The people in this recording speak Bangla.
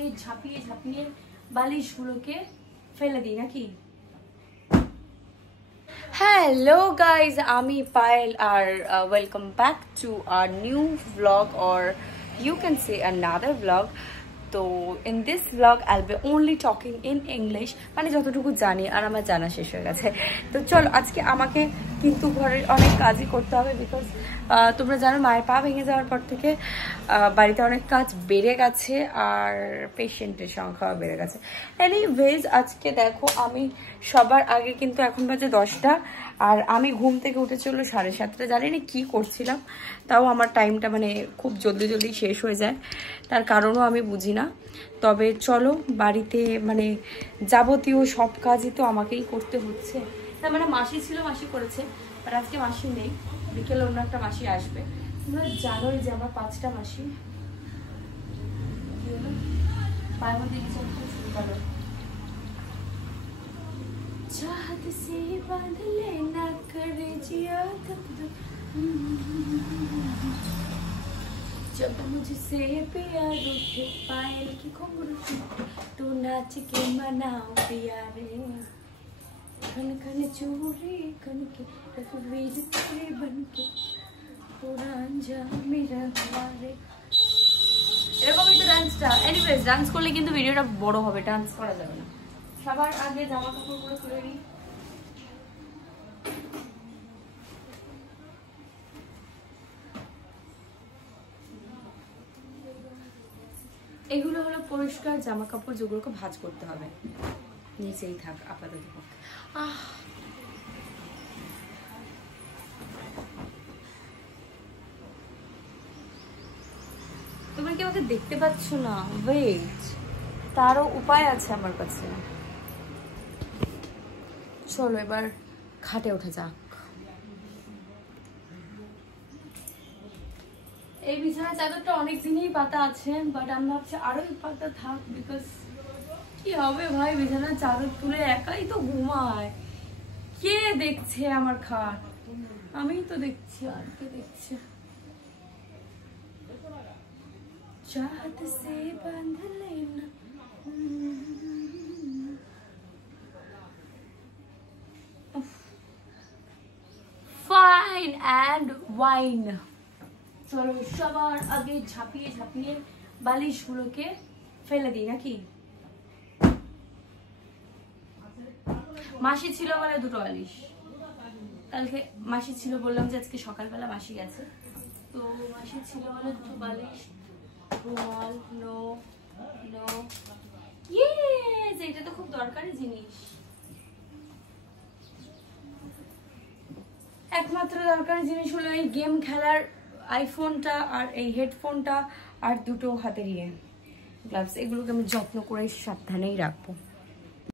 আগে ঝাঁপিয়ে ঝাঁপিয়ে বালিশগুলোকে ফেলে দিই নাকি? Hello guys, আমি পায়েল আর welcome back to our new vlog, or you can say another vlog. তো in this vlog I'll be only talking in English, মানে যতটুকু জানি, আর আমার জানা শেষ হয়ে গেছে। তো চলো, আজকে আমাকে কিন্তু ঘরের অনেক কাজই করতে হবে, বিকজ তোমরা জানো মায়ের পা ভেঙে যাওয়ার পর থেকে বাড়িতে অনেক কাজ বেড়ে গেছে আর পেশেন্টের সংখ্যাও বেড়ে গেছে। এনিওয়েজ, আজকে দেখো আমি সবার আগে কিন্তু এখন বাজে 10টা, আর আমি ঘুম থেকে উঠেছিল 7:30। জানি না কী করছিলাম, তাও আমার টাইমটা মানে খুব জলদি জলদি শেষ হয়ে যায়, তার কারণও আমি বুঝি না। তবে চলো, বাড়িতে মানে যাবতীয় সব কাজই তো আমাকেই করতে হচ্ছে। তার মানে মাসি ছিল, মাসি করেছে, আর আজকে মাসি নেই, বিকেলে অন্য একটা মাসি আসবে। তোমরা জানোই যে আমার 5টা মাসি। পায়ের মধ্যে কিছু শুরু করো। चाहत से बांध लेना करे जिया जब मुझसे प्यार उठे पायल की घुंघरू तो नाच के मनाओ प्यारे खन खन चूड़ी खन के तस्वीर तेरे बन के पूरा अंजाम मेरा हमारे। এরকমই তো ডান্সটা। এনিওয়েজ, ডান্স করলে কিন্তু ভিডিওটা বড় হবে, ডান্স করা যাবে না। সবার আগে জামা কাপড়গুলো খুলে নিই। এগুলো হলো পরিষ্কার জামা কাপড়, যেগুলোকে ভাঁজ করতে হবে। নিচেই থাক আপাতত। তোমরা কি আমাকে দেখতে পাচ্ছ না? ওয়েট, তারও উপায় আছে আমার কাছে। চলো এবার খাটে ওঠা যাক। এই বিছানার চাদরটা অনেক দিনই পাতা আছে, বাট আমি ভাবছি আরো পাতা থাক, বিকজ কি হবে ভাই, বিছানার চাদর তুলে একাই তো ঘুমায়, কে দেখছে আমার খাট? আমি তো দেখছি, আর কে দেখছে? चाहत से बांध लेना फाइन एंड वाइन। চলো সবার আগে ঝাঁপিয়ে ঝাঁপিয়ে বালিশগুলোকে ফেলে দিই নাকি? মাসি ছিল বলে 2টো বালিশ, কালকে মাসি ছিল, বললাম যে আজকে সকালবেলা মাসি গেছে, তো মাসি ছিল বলে 2টো বালিশ, রুমাল, নো নো, ইয়েস, এটা তো খুব দরকারি জিনিস। একমাত্র দরকারি জিনিস হলো এই গেম খেলার আইফোনটা, আর এই হেডফোনটা, আর 2টো হাতের গ্লাভস। এগুলোকে আমি যত্ন করে সাবধানেই রাখবো।